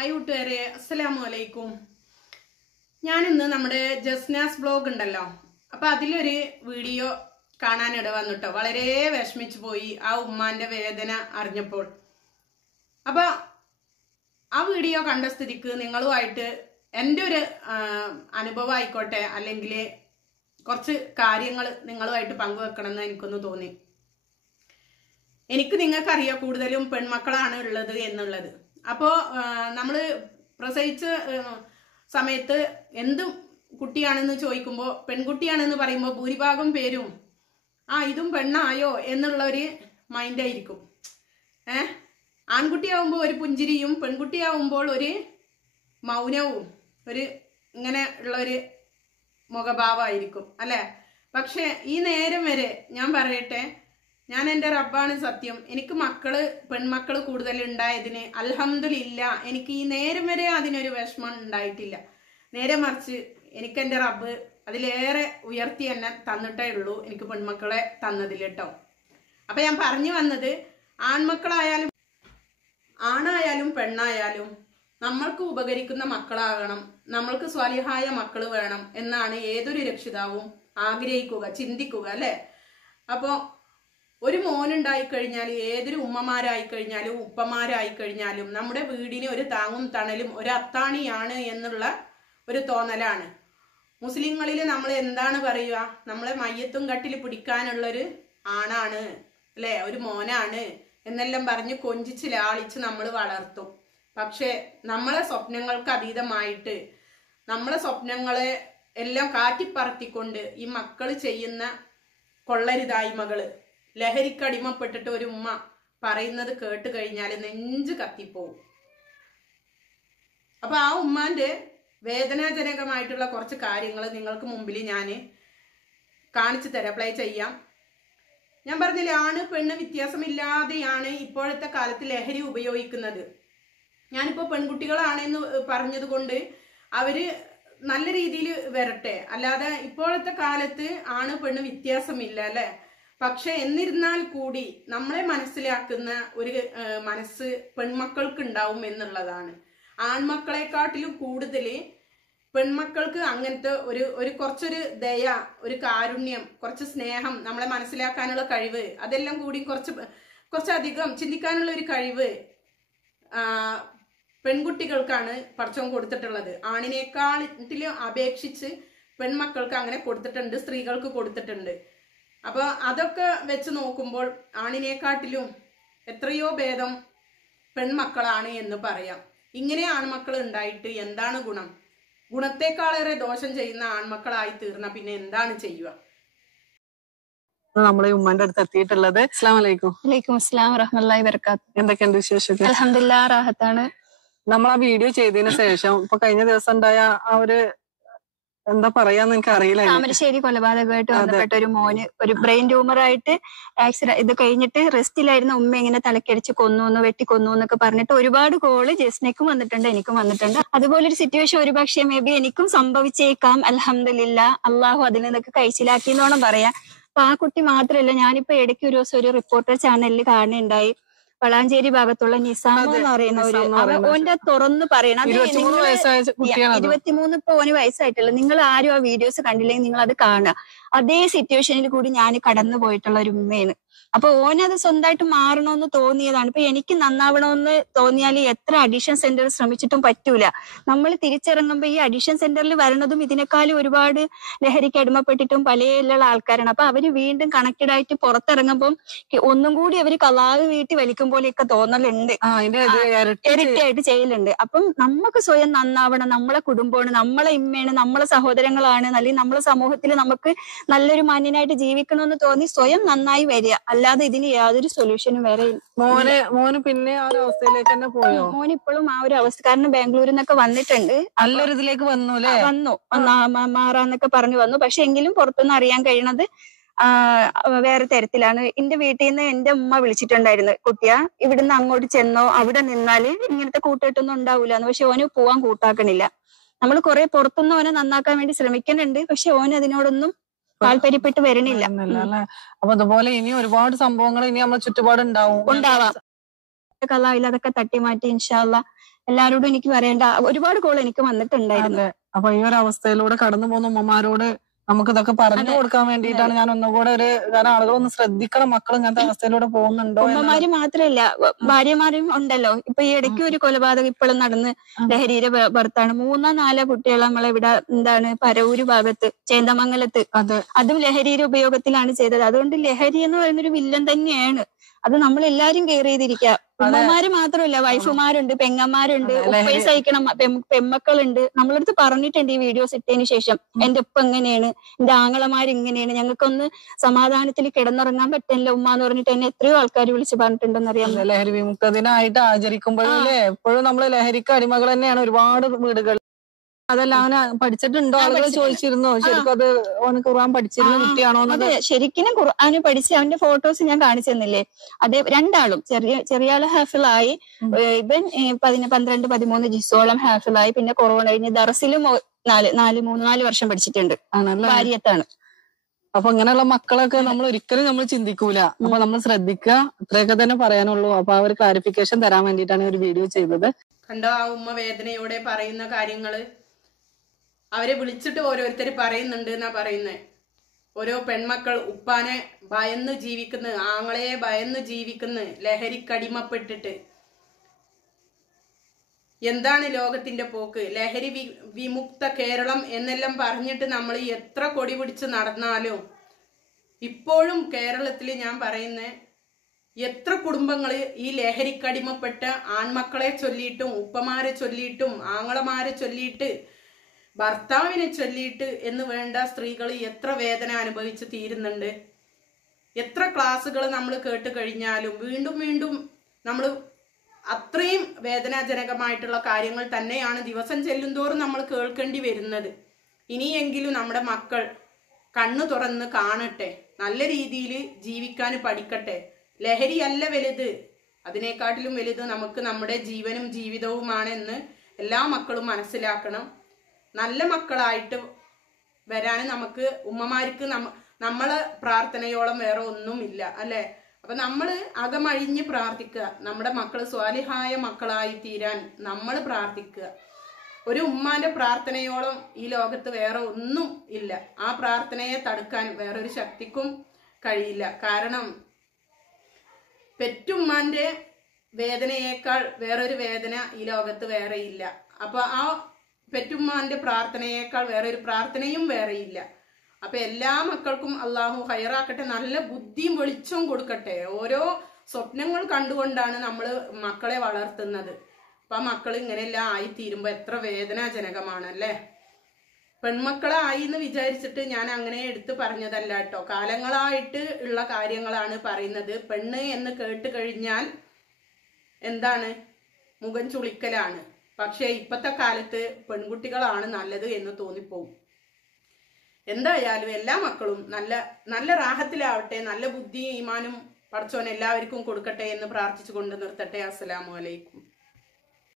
Hi കൂട്ടുകാരെ, അസ്സലാമു അലൈക്കും. ഞാനിന്ന് നമ്മുടെ ജസ്നാസ് ബ്ലോഗ് ഉണ്ടല്ലോ, അപ്പൊ അതിലൊരു വീഡിയോ കാണാനിട വന്നിട്ടോ. വളരെ വിഷമിച്ചു പോയി ആ ഉമ്മാന്റെ വേദന അറിഞ്ഞപ്പോൾ. അപ്പൊ ആ വീഡിയോ കണ്ട സ്ഥിതിക്ക് നിങ്ങളുമായിട്ട് എൻ്റെ ഒരു അനുഭവം ആയിക്കോട്ടെ, അല്ലെങ്കിൽ കുറച്ച് കാര്യങ്ങൾ നിങ്ങളുമായിട്ട് പങ്കുവെക്കണമെന്ന് എനിക്കൊന്ന് തോന്നി. എനിക്ക് നിങ്ങൾക്കറിയാം കൂടുതലും പെൺമക്കളാണ് ഉള്ളത് എന്നുള്ളത്. അപ്പോൾ നമ്മൾ പ്രസവിച്ച സമയത്ത് എന്ത് കുട്ടിയാണെന്ന് ചോദിക്കുമ്പോൾ പെൺകുട്ടിയാണെന്ന് പറയുമ്പോൾ ഭൂരിഭാഗം പേരും ഇതും പെണ്ണായോ എന്നുള്ള ഒരു മൈൻഡായിരിക്കും. ആൺകുട്ടിയാവുമ്പോൾ ഒരു പുഞ്ചിരിയും പെൺകുട്ടിയാവുമ്പോൾ ഒരു മൗനവും ഒരു ഇങ്ങനെ ഉള്ള ഒരു മുഖഭാവമായിരിക്കും അല്ലേ. പക്ഷെ ഈ നേരം വരെ ഞാൻ പറയട്ടെ, ഞാൻ എൻ്റെ റബ്ബാണ് സത്യം, എനിക്ക് പെൺമക്കള് കൂടുതൽ ഉണ്ടായതിന് അൽഹംദുലില്ലാ, എനിക്ക് ഈ നേരം വരെ അതിനൊരു വിഷമം ഉണ്ടായിട്ടില്ല. നേരെ മറിച്ച് എനിക്ക് എൻ്റെ റബ്ബ് അതിലേറെ ഉയർത്തി എന്നെ തന്നിട്ടേ ഉള്ളൂ, എനിക്ക് പെൺമക്കളെ തന്നതിൽ കേട്ടോ. അപ്പൊ ഞാൻ പറഞ്ഞു വന്നത്, ആണായാലും പെണ്ണായാലും നമ്മൾക്ക് ഉപകരിക്കുന്ന മക്കളാകണം, നമ്മൾക്ക് സ്വാലിഹായ മക്കള് വേണം എന്നാണ് ഏതൊരു രക്ഷിതാവും ആഗ്രഹിക്കുക, ചിന്തിക്കുക അല്ലെ. അപ്പോ ഒരു മോനുണ്ടായി കഴിഞ്ഞാൽ, ഏതൊരു ഉമ്മമാരായി കഴിഞ്ഞാലും ഉപ്പമാരായി കഴിഞ്ഞാലും നമ്മുടെ വീടിന് ഒരു താങ്ങും തണലും ഒരു അത്താണിയാണ് എന്നുള്ള ഒരു തോന്നലാണ്. മുസ്ലിങ്ങളിൽ നമ്മൾ എന്താണ് പറയുക, നമ്മളെ മയ്യത്തും കട്ടിൽ പിടിക്കാനുള്ളൊരു ആണാണ് അല്ലെ, ഒരു മോനാണ് എന്നെല്ലാം പറഞ്ഞ് കൊഞ്ചിച്ച് ലാളിച്ച് നമ്മൾ വളർത്തും. പക്ഷെ നമ്മളെ സ്വപ്നങ്ങൾക്ക് അതീതമായിട്ട് നമ്മളെ സ്വപ്നങ്ങളെ എല്ലാം കാറ്റിപ്പറത്തിക്കൊണ്ട് ഈ മക്കൾ ചെയ്യുന്ന കൊള്ളരുതായ്മകള്, ലഹരിക്കടിമപ്പെട്ടിട്ട് ഒരു ഉമ്മ പറയുന്നത് കേട്ട് കഴിഞ്ഞാൽ നെഞ്ച് കത്തിപ്പോവും. അപ്പൊ ആ ഉമ്മാന്റെ വേദനാജനകമായിട്ടുള്ള കുറച്ച് കാര്യങ്ങൾ നിങ്ങൾക്ക് മുമ്പിൽ ഞാൻ കാണിച്ചു തരാം, പ്ലേ ചെയ്യാം. ഞാൻ പറഞ്ഞില്ലേ, ആണ് പെണ്ണ് വ്യത്യാസമില്ലാതെയാണ് ഇപ്പോഴത്തെ കാലത്ത് ലഹരി ഉപയോഗിക്കുന്നത്. ഞാനിപ്പോ പെൺകുട്ടികളാണെന്ന് പറഞ്ഞത് കൊണ്ട് അവര് നല്ല രീതിയിൽ വരട്ടെ, അല്ലാതെ ഇപ്പോഴത്തെ കാലത്ത് ആണ് പെണ്ണ് വ്യത്യാസമില്ല അല്ലെ. പക്ഷെ എന്നിരുന്നാൽ കൂടി നമ്മളെ മനസ്സിലാക്കുന്ന ഒരു മനസ്സ് പെൺമക്കൾക്ക് ഉണ്ടാവും എന്നുള്ളതാണ്. ആൺമക്കളെക്കാട്ടിലും കൂടുതൽ പെൺമക്കൾക്ക് അങ്ങനത്തെ ഒരു കുറച്ചൊരു ദയ, ഒരു കാരുണ്യം, കുറച്ച് സ്നേഹം, നമ്മളെ മനസ്സിലാക്കാനുള്ള കഴിവ്, അതെല്ലാം കൂടി കുറച്ചധികം ചിന്തിക്കാനുള്ള ഒരു കഴിവ് പെൺകുട്ടികൾക്കാണ് പടച്ചോൻ കൊടുത്തിട്ടുള്ളത്. ആണിനേക്കാട്ടിലും അപേക്ഷിച്ച് പെൺമക്കൾക്ക് അങ്ങനെ കൊടുത്തിട്ടുണ്ട്, സ്ത്രീകൾക്ക് കൊടുത്തിട്ടുണ്ട്. അപ്പൊ അതൊക്കെ വെച്ച് നോക്കുമ്പോൾ ആണിനെക്കാട്ടിലും എത്രയോ ഭേദം പെൺമക്കളാണ് എന്ന് പറയാം. ഇങ്ങനെ ആൺമക്കൾ ഉണ്ടായിട്ട് എന്താണ് ഗുണം? ഗുണത്തെക്കാളേറെ ദോഷം ചെയ്യുന്ന ആൺമക്കളായി തീർന്ന പിന്നെ എന്താണ് ചെയ്യുക? നമ്മളെ ഉമ്മാന്റെ അടുത്ത് എത്തിയിട്ടുള്ളത്. അസ്സലാമു അലൈക്കും. വലൈക്കും അസ്സലാം വറഹ്മത്തുള്ളാഹി വബറകാത്ത്. എന്തൊക്കെയുണ്ട് വിശേഷമൊക്കെ? അൽഹംദുലില്ലാ, റാഹത്താണ്. നമ്മൾ ആ വീഡിയോ ചെയ്തതിന് ശേഷം ഇപ്പൊ കഴിഞ്ഞ ദിവസം ഉണ്ടായ ആ ഒരു എന്താ പറയാന്ന് എനിക്ക് അറിയില്ല, താമരശ്ശേരി കൊലപാതകമായിട്ട് ബന്ധപ്പെട്ട ഒരു മോന് ഒരു ബ്രെയിൻ ട്യൂമറായിട്ട് ഇത് കഴിഞ്ഞിട്ട് റെസ്റ്റിലായിരുന്ന ഉമ്മ ഇങ്ങനെ തലക്കടിച്ച് വെട്ടി കൊന്നു എന്നൊക്കെ പറഞ്ഞിട്ട് ഒരുപാട് കോള് ജസ്നയ്ക്കും വന്നിട്ടുണ്ട്, എനിക്കും വന്നിട്ടുണ്ട്. അതുപോലെ ഒരു സിറ്റുവേഷൻ ഒരുപക്ഷെ മേ ബി എനിക്കും സംഭവിച്ചേക്കാം. അൽഹംദുലില്ലാ, അള്ളാഹു അതിൽ നിന്നൊക്കെ കഴിച്ചിലാക്കി എന്നോണം പറയാം. അപ്പൊ ആ കുട്ടി മാത്രല്ല, ഞാനിപ്പോ ഇടയ്ക്ക് ഒരു ദിവസം ഒരു റിപ്പോർട്ടർ ചാനലിൽ കാണുന്നുണ്ടായി, വളാഞ്ചേരി ഭാഗത്തുള്ള നിസാമ എന്ന് പറയുന്ന ഓന്റെ തുറന്ന് പറയണം, 23 ഇപ്പൊ ഓന് വയസ്സായിട്ടുള്ള, നിങ്ങൾ ആരും ആ വീഡിയോസ് കണ്ടില്ലെങ്കിൽ നിങ്ങൾ അത് കാണുക. അതേ സിറ്റുവേഷനിൽ കൂടി ഞാൻ കടന്നു പോയിട്ടുള്ള ഒരു ഉമ്മയാണ്. അപ്പൊ ഓനത് സ്വന്തമായിട്ട് മാറണമെന്ന് തോന്നിയതാണ്. ഇപ്പൊ എനിക്ക് നന്നാവണമെന്ന് തോന്നിയാൽ എത്ര അഡിഷൻ സെന്റർ ശ്രമിച്ചിട്ടും പറ്റൂല. നമ്മൾ തിരിച്ചിറങ്ങുമ്പോ ഈ അഡിഷൻ സെന്ററിൽ വരണതും ഇതിനേക്കാളും ഒരുപാട് ലഹരിക്ക് അടിമപ്പെട്ടിട്ടും പലയുള്ള ആൾക്കാരാണ്. അപ്പൊ അവര് വീണ്ടും കണക്റ്റഡ് ആയിട്ട് പുറത്തിറങ്ങുമ്പോൾ ഒന്നും കൂടി അവര് കലാവ് വീട്ടി വലിക്കും പോലെയൊക്കെ തോന്നലുണ്ട്, ഇരട്ടിയായിട്ട് ചെയ്യലുണ്ട്. അപ്പം നമുക്ക് സ്വയം നന്നാവണം, നമ്മളെ കുടുംബമാണ്, നമ്മളെ ഇമ്മയാണ്, നമ്മളെ സഹോദരങ്ങളാണ്, അല്ലെങ്കിൽ നമ്മളെ സമൂഹത്തിൽ നമുക്ക് നല്ലൊരു മാന്യനായിട്ട് ജീവിക്കണമെന്ന് തോന്നി സ്വയം നന്നായി വരിക, അല്ലാതെ ഇതിന് യാതൊരു സൊല്യൂഷനും വേറെ. മോന് പിന്നെ ആ ഒരു അവസ്ഥയിലേക്ക് തന്നെ പോയോ? മോൻ ഇപ്പോഴും ആ ഒരു അവസ്ഥ, കാരണം ബാംഗ്ലൂരിൽ നിന്നൊക്കെ വന്നിട്ടുണ്ട്, നല്ലൊരു ഇതിലേക്ക് വന്നു മാറാന്നൊക്കെ പറഞ്ഞു വന്നു. പക്ഷെ എങ്കിലും പുറത്തുനിന്ന് അറിയാൻ കഴിയണത് വേറെ തരത്തിലാണ്. എന്റെ വീട്ടിൽ നിന്ന് എന്റെ ഉമ്മ വിളിച്ചിട്ടുണ്ടായിരുന്നു, കുട്ടിയാ ഇവിടുന്ന് അങ്ങോട്ട് ചെന്നോ, അവിടെ നിന്നാല് ഇങ്ങനത്തെ കൂട്ടുകെട്ടൊന്നും ഉണ്ടാവൂലെന്ന്. പക്ഷെ ഓന് പോവാൻ കൂട്ടാക്കണില്ല. നമ്മൾ കുറെ പുറത്തുനിന്ന് ഓനെ നന്നാക്കാൻ വേണ്ടി ശ്രമിക്കുന്നുണ്ട്, പക്ഷെ ഓന് അതിനോടൊന്നും താല്പര്യപ്പെട്ട് വരണില്ല. അപ്പൊ അതുപോലെ ഇനി ഒരുപാട് സംഭവങ്ങൾ ഇനി നമ്മുടെ ചുറ്റുപാടുണ്ടാവാം. കലാവിൽ അതൊക്കെ തട്ടിമാറ്റി ഇൻഷാ അല്ലാഹ് എല്ലാരോടും എനിക്ക് പറയേണ്ട ഒരുപാട് കോൾ എനിക്ക് വന്നിട്ടുണ്ടായിരുന്നു. അപ്പൊ ഈ ഒരു അവസ്ഥയിലൂടെ കടന്നു പോകുന്ന ഉമ്മമാരോട് നമുക്ക് ഇതൊക്കെ പറഞ്ഞു കൊടുക്കാൻ വേണ്ടിയിട്ടാണ് ഞാൻ ഒന്നുകൂടെ കാരണം ആളുകളൊന്ന് ശ്രദ്ധിക്കണം, മക്കൾ ഇങ്ങനത്തെ അവസ്ഥയിലൂടെ പോകുന്നുണ്ടോ. ഉമ്മമാര് മാത്രല്ല, ഭാര്യമാരും ഉണ്ടല്ലോ. ഇപ്പൊ ഈ ഇടയ്ക്ക് ഒരു കൊലപാതകം ഇപ്പോഴും നടന്ന് ലഹരിയുടെ പുറത്താണ്. 3-4 കുട്ടികൾ നമ്മളിവിടെ പരവൂര് ഭാഗത്ത് ചേന്ദമംഗലത്ത്, അതും ലഹരിയുടെ ഉപയോഗത്തിലാണ് ചെയ്തത്. അതുകൊണ്ട് ലഹരി എന്ന് പറയുന്നൊരു വില്ലൻ തന്നെയാണ്. അത് നമ്മൾ എല്ലാരും കെയർ ചെയ്തിരിക്കുക. ഉമ്മമാര് മാത്രമല്ല, വൈഫുമാരുണ്ട്, പെങ്ങന്മാരുണ്ട്, ഉപ്പയെ സഹിക്കണം പെമ്മക്കളുണ്ട്. നമ്മളടുത്ത് പറഞ്ഞിട്ടുണ്ട് ഈ വീഡിയോസ് ഇട്ടതിന് ശേഷം, എന്റെ ഉപ്പ എങ്ങനെയാണ്, എന്റെ ആങ്ങളമാര് ഇങ്ങനെയാണ്, ഞങ്ങൾക്കൊന്ന് സമാധാനത്തിൽ കിടന്നുറങ്ങാൻ പറ്റില്ല ഉമ്മ എന്ന് പറഞ്ഞിട്ട് എന്നെ എത്രയോ ആൾക്കാർ വിളിച്ച് പറഞ്ഞിട്ടുണ്ടെന്ന് അറിയാം. ലഹരി വിമുക്ത ദിനമായിട്ട് ആചരിക്കുമ്പോഴേ എപ്പോഴും നമ്മള് ലഹരിക്ക് അടിമകൾ തന്നെയാണ് ഒരുപാട് വീടുകൾ. അതെല്ലാം അങ്ങനെ പഠിച്ചിട്ടുണ്ടോ? ആളുകൾ ചോദിച്ചിരുന്നോ ശരിക്കും അത് ഓന് ഖുർആൻ പഠിച്ചിരുന്ന കുട്ടിയാണോ? അതെ, ശരിക്കും ഖുർആന് പഠിച്ച് അവന്റെ ഫോട്ടോസ് ഞാൻ കാണിച്ചു തന്നില്ലേ. അതേ, രണ്ടാളും ചെറിയ ആള് ഹാഫിളായി, ഇവൻ 12-13 ജിസോളം ഹാഫിളായി. പിന്നെ കൊറോണ കഴിഞ്ഞ് ദർസിലും 4 വർഷം പഠിച്ചിട്ടുണ്ട്. ഭാര്യത്താണ്. അപ്പൊ ഇങ്ങനെയുള്ള മക്കളൊക്കെ നമ്മൾ ഒരിക്കലും ചിന്തിക്കൂല. അപ്പൊ നമ്മൾ ശ്രദ്ധിക്കുക, ഇത്രയൊക്കെ തന്നെ പറയാനുള്ളൂ. അപ്പൊ ആ ഒരു ക്ലാരിഫിക്കേഷൻ തരാൻ വേണ്ടിയിട്ടാണ് ഒരു വീഡിയോ ചെയ്തത്. കണ്ടോ ആ ഉമ്മ വേദനയോടെ പറയുന്ന കാര്യങ്ങള്. അവരെ വിളിച്ചിട്ട് ഓരോരുത്തര് പറയുന്നുണ്ട് എന്നാ പറയുന്നേ. ഓരോ പെൺമക്കൾ ഉപ്പാനെ ഭയന്ന് ജീവിക്കുന്ന, ആങ്ങളെ ഭയന്ന് ജീവിക്കുന്ന, ലഹരിക്കടിമപ്പെട്ടിട്ട്. എന്താണ് ലോകത്തിന്റെ പോക്ക്? ലഹരി വിമുക്ത കേരളം എന്നെല്ലാം പറഞ്ഞിട്ട് നമ്മൾ എത്ര കൊടി പിടിച്ച് നടന്നാലും ഇപ്പോഴും കേരളത്തിൽ ഞാൻ പറയുന്നേ, എത്ര കുടുംബങ്ങൾ ഈ ലഹരിക്കടിമപ്പെട്ട ആൺമക്കളെ ചൊല്ലിയിട്ടും ഉപ്പമാരെ ചൊല്ലിയിട്ടും ആങ്ങളമാരെ ചൊല്ലിയിട്ട് ഭർത്താവിനെ ചൊല്ലിയിട്ട് എന്ന് വേണ്ട സ്ത്രീകൾ എത്ര വേദന അനുഭവിച്ച് തീരുന്നുണ്ട്. എത്ര ക്ലാസ്സുകൾ നമ്മൾ കേട്ട് കഴിഞ്ഞാലും വീണ്ടും വീണ്ടും നമ്മൾ അത്രയും വേദനാജനകമായിട്ടുള്ള കാര്യങ്ങൾ തന്നെയാണ് ദിവസം ചെല്ലുന്തോറും നമ്മൾ കേൾക്കേണ്ടി വരുന്നത്. ഇനിയെങ്കിലും നമ്മുടെ മക്കൾ കണ്ണു തുറന്ന് കാണട്ടെ, നല്ല രീതിയിൽ ജീവിക്കാൻ പഠിക്കട്ടെ. ലഹരിയല്ല വലുത്, അതിനേക്കാട്ടിലും വലുത് നമുക്ക് നമ്മുടെ ജീവനും ജീവിതവുമാണെന്ന് എല്ലാ മക്കളും മനസ്സിലാക്കണം. നല്ല മക്കളായിട്ട് വരാൻ നമുക്ക് ഉമ്മമാർക്ക് നമ്മളെ പ്രാർത്ഥനയോളം വേറെ ഒന്നുമില്ല അല്ലെ. അപ്പൊ നമ്മള് അകമഴിഞ്ഞ് പ്രാർത്ഥിക്കുക, നമ്മുടെ മക്കൾ സ്വാലിഹായ മക്കളായി തീരാൻ നമ്മൾ പ്രാർത്ഥിക്കുക. ഒരു ഉമ്മാന്റെ പ്രാർത്ഥനയോളം ഈ ലോകത്ത് വേറെ ഒന്നും ഇല്ല. ആ പ്രാർത്ഥനയെ തടുക്കാൻ വേറൊരു ശക്തിക്കും കഴിയില്ല. കാരണം പെറ്റുമ്മാന്റെ വേദനയേക്കാൾ വേറൊരു വേദന ഈ ലോകത്ത് വേറെ ഇല്ല. അപ്പൊ ആ പെറ്റുമ്മാന്റെ പ്രാർത്ഥനയേക്കാൾ വേറൊരു പ്രാർത്ഥനയും വേറെയില്ല. അപ്പൊ എല്ലാ മക്കൾക്കും അള്ളാഹു ഹൈറാക്കട്ടെ, നല്ല ബുദ്ധിയും വെളിച്ചവും കൊടുക്കട്ടെ. ഓരോ സ്വപ്നങ്ങൾ കണ്ടുകൊണ്ടാണ് നമ്മൾ മക്കളെ വളർത്തുന്നത്. അപ്പൊ ആ മക്കൾ ഇങ്ങനെയെല്ലാം ആയിത്തീരുമ്പോ എത്ര വേദനാജനകമാണല്ലേ. പെൺമക്കളായി എന്ന് വിചാരിച്ചിട്ട് ഞാൻ അങ്ങനെ എടുത്തു പറഞ്ഞതല്ല കേട്ടോ, കാലങ്ങളായിട്ട് ഉള്ള കാര്യങ്ങളാണ് പറയുന്നത്. പെണ്ണ് എന്ന് കേട്ട് കഴിഞ്ഞാൽ എന്താണ്, മുഖം ചുളിക്കലാണ്. പക്ഷെ ഇപ്പത്തെ കാലത്ത് പെൺകുട്ടികളാണ് നല്ലത് എന്ന് തോന്നിപ്പോവും. എന്തായാലും എല്ലാ മക്കളും നല്ല റാഹത്തിലാവട്ടെ, നല്ല ബുദ്ധിയും ഈമാനും പടച്ചോൻ എല്ലാവർക്കും കൊടുക്കട്ടെ എന്ന് പ്രാർത്ഥിച്ചു കൊണ്ട് നിർത്തട്ടെ. അസ്സലാമു അലൈക്കും.